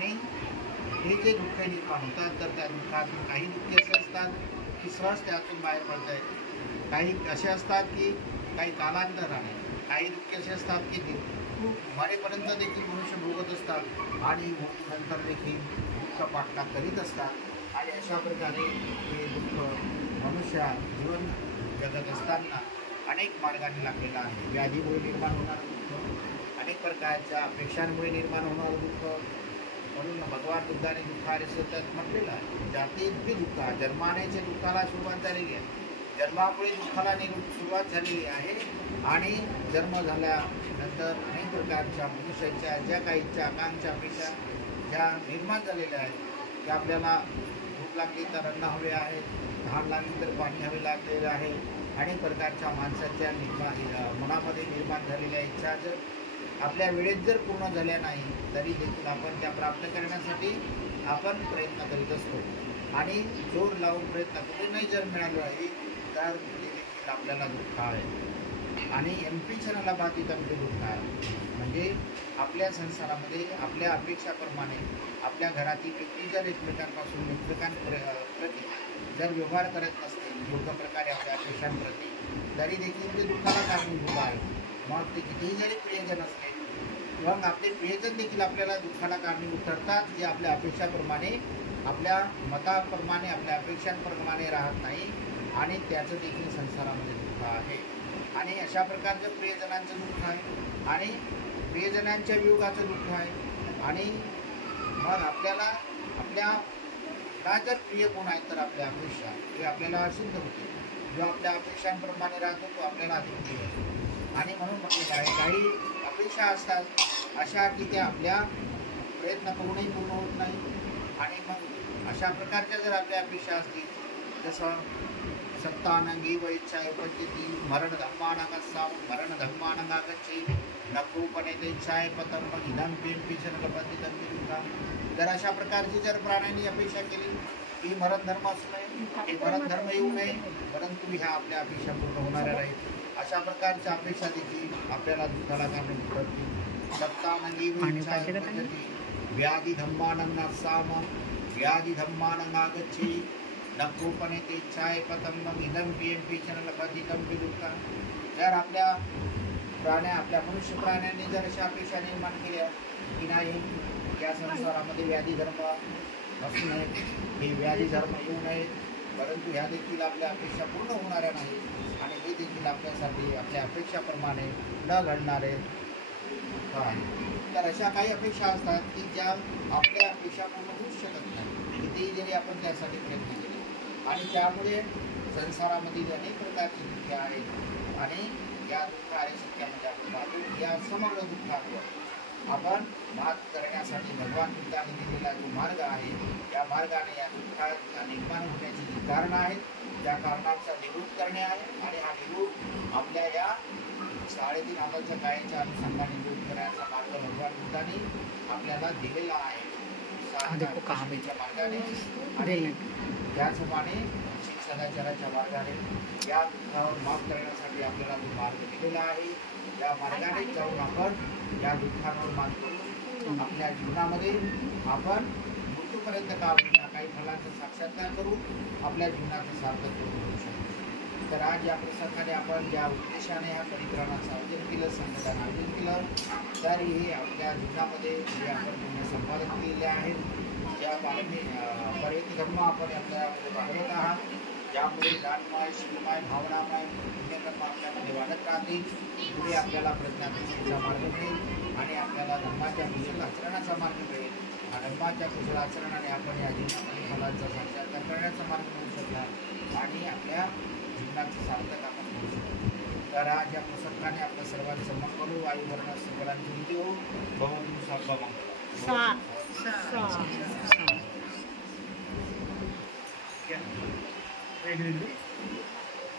आणि हे जे दुःख निर्माण होतात तर त्या दुःखातून काही दुःख असे असतात की सहज त्यातून बाहेर पडत आहेत, काही असे असतात की काही कालांतराने, काही दुःख असे असतात की खूप मरेपर्यंत देखील मनुष्य भोगत असतात आणि नंतर देखील दुःख पाठलाग करीत असतात। आणि अशा प्रकारे हे दुःख मनुष्य जीवन जगत असताना अनेक मार्गाने लागलेला आहे। व्याधीमुळे निर्माण होणारं दुःख, अनेक प्रकारच्या अपेक्षांमुळे निर्माण होणारं दुःख, म्हणून भगवान बुद्धाने दुःखाने सतत म्हटलेलं आहे, जाती दुःख, जन्मानेच्या दुःखाला सुरुवात झालेली आहे, जन्मामुळे दुःखाला सुरुवात झालेली आहे आणि जन्म झाल्यानंतर अनेक प्रकारच्या मनुष्याच्या ज्या काही इच्छा आकांक्षा अपेक्षा ज्या निर्माण झालेल्या आहेत त्या आपल्याला भूक लागली तर अन्न हवे आहे, तहान लागली तर पाणी हवे लागलेलं आहे, अनेक प्रकारच्या माणसाच्या मनामध्ये निर्माण झालेल्या इच्छा जर आपल्या वेळेत जर पूर्ण झाल्या नाही तरी देखील आपण त्या प्राप्त करण्यासाठी आपण प्रयत्न करीत असतो आणि जोर लावून प्रयत्न करूनही जर मिळालं आहे तर देखील आपल्याला दुःख आहे। आणि एमपीचनाला बाधित आमचे दुःख आहे म्हणजे आपल्या संसारामध्ये आपल्या अपेक्षाप्रमाणे आपल्या घरातील व्यक्ती जर एकमेकांपासून एकमेकांप्रती जर व्यवहार करत नसतील योग्य प्रकारे आपल्या अपेक्षांप्रती तरी देखील ते दुःखाला कारणीभूत आहे। मग ते कितीही जरी प्रियजन असले मग आपले प्रियजन देखील आपल्याला दुःखाला कारणीभूत ठरतात जे आपल्या अपेक्षाप्रमाणे आपल्या मताप्रमाणे आपल्या अपेक्षांप्रमाणे राहत नाही आणि त्याचं देखील संसारामध्ये दुःख आहे। आणि अशा प्रकारचं प्रियजनांचं दुःख आहे आणि प्रियजनांच्या वियोगाचं दुःख आहे। आणि मग आपल्या जर प्रिय कोण आहे तर आपल्या अपेक्षा हे आपल्याला सिद्ध होते, जो आपल्या अपेक्षांप्रमाणे राहतो तो आपल्याला अधिक प्रिय असतो। आणि म्हणून म्हटलेलं आहे काही अपेक्षा असतात अशा की त्या आपल्या प्रयत्न करूनही पूर्ण होत नाही आणि मग अशा प्रकारच्या जर आपल्या अपेक्षा असतील जसं सत्तानंगी व इच्छा उपस्थिती मरण धर्मानंगासाम मरण धर्मानंगागच्छी नक्रूपणे ते इच्छा पतम मग इदम पेन जर अशा प्रकारची जर प्राण्यांनी अपेक्षा केली की मरण धर्म असू नये, हे मरण धर्म येऊ नये, परंतु ह्या आपल्या अपेक्षा पूर्ण होणाऱ्या नाहीत, अशा प्रकारच्या अपेक्षा देखील आपल्याला दुःखाला कारणीभूत ठरतील। सत्तानंगी व इच्छा उपस्थिती व्याधी धर्मानंगासाम व्याधी धर्मानंगागच्छी नक्रूपणे ते इच्छा पतम मग इदम पेन जर आपल्या मनुष्य प्राण्यांनी जर अशा अपेक्षा निर्माण केल्या की नाही या संसारामध्ये व्याधी धर्म असू नये, हे व्याधी धर्म येऊ नये, परंतु ह्या देखील आपल्या अपेक्षा पूर्ण होणाऱ्या नाही आणि हे देखील आपल्यासाठी आपल्या अपेक्षाप्रमाणे न घडणारे तर अशा काही अपेक्षा असतात की ज्या आपल्या अपेक्षा पूर्ण होऊ शकत नाही कितीही जरी आपण त्यासाठी प्रयत्न केले आणि त्यामुळे संसारामधील अनेक प्रकारची दुःखे आहेत आणि या दुःख आणि सत्यामध्ये आपण पाहतो या समग्र दुःखावर आपण मात करण्यासाठी भगवान बुद्धाने दिलेला जो मार्ग आहे या मार्गाने या दुःखात निर्माण होण्याची जी कारणं आहेत त्या कारणांचा निरोध करणे आहे आणि हा निरोध आपल्या या 3.5 आताच्या काळाच्या अनुषंगाने निरोध करण्याचा मार्ग भगवान बुद्धाने आपल्याला दिलेला आहे मार्गाने आणि त्याचप्रमाणे सदाचाराच्या मार्गाने या दुःखावर मात करण्यासाठी आपल्याला जो मार्ग दिलेला आहे या मार्गाने जाऊन आपण या दुःखावर मात करून आपल्या जीवनामध्ये आपण मृत्यूपर्यंत का होईना काही फलांचा साक्षात्कार करून आपल्या जीवनाचं सार्थक करू शकतो। तर आज या प्रसंगाने आपण ज्या उद्देशाने ह्या परिक्रमाचं आयोजन केलं, संघटन आयोजन केलं, तर हे आपल्या जीवनामध्ये जे आपण संपादन केलेले आहेत ज्या पर्यंत धर्म आपण आपल्यामध्ये वाढवत आहात ज्यामुळे दानमय शिवमय भावनामय पुण्यकर्म आपल्यामध्ये वाढत राहतील, पुढे आपल्याला प्रज्ञापूर्तीचा मार्ग मिळेल आणि आपल्याला धर्माच्या कुशल आचरणाचा मार्ग मिळेल। धर्माच्या कुशल आचरणाने आपण या जीवनामध्ये फलांचा साक्षात्कार करण्याचा मार्ग मिळू शकला आणि आपल्या जीवनाचं सार्थक आपण करू शकतो। तर आज या प्रसंगाने आपल्या सर्वांचं मंगल वायुवर्ण सगळ्यांची विधी हो भवतु सर्वमंगलम्। Ready?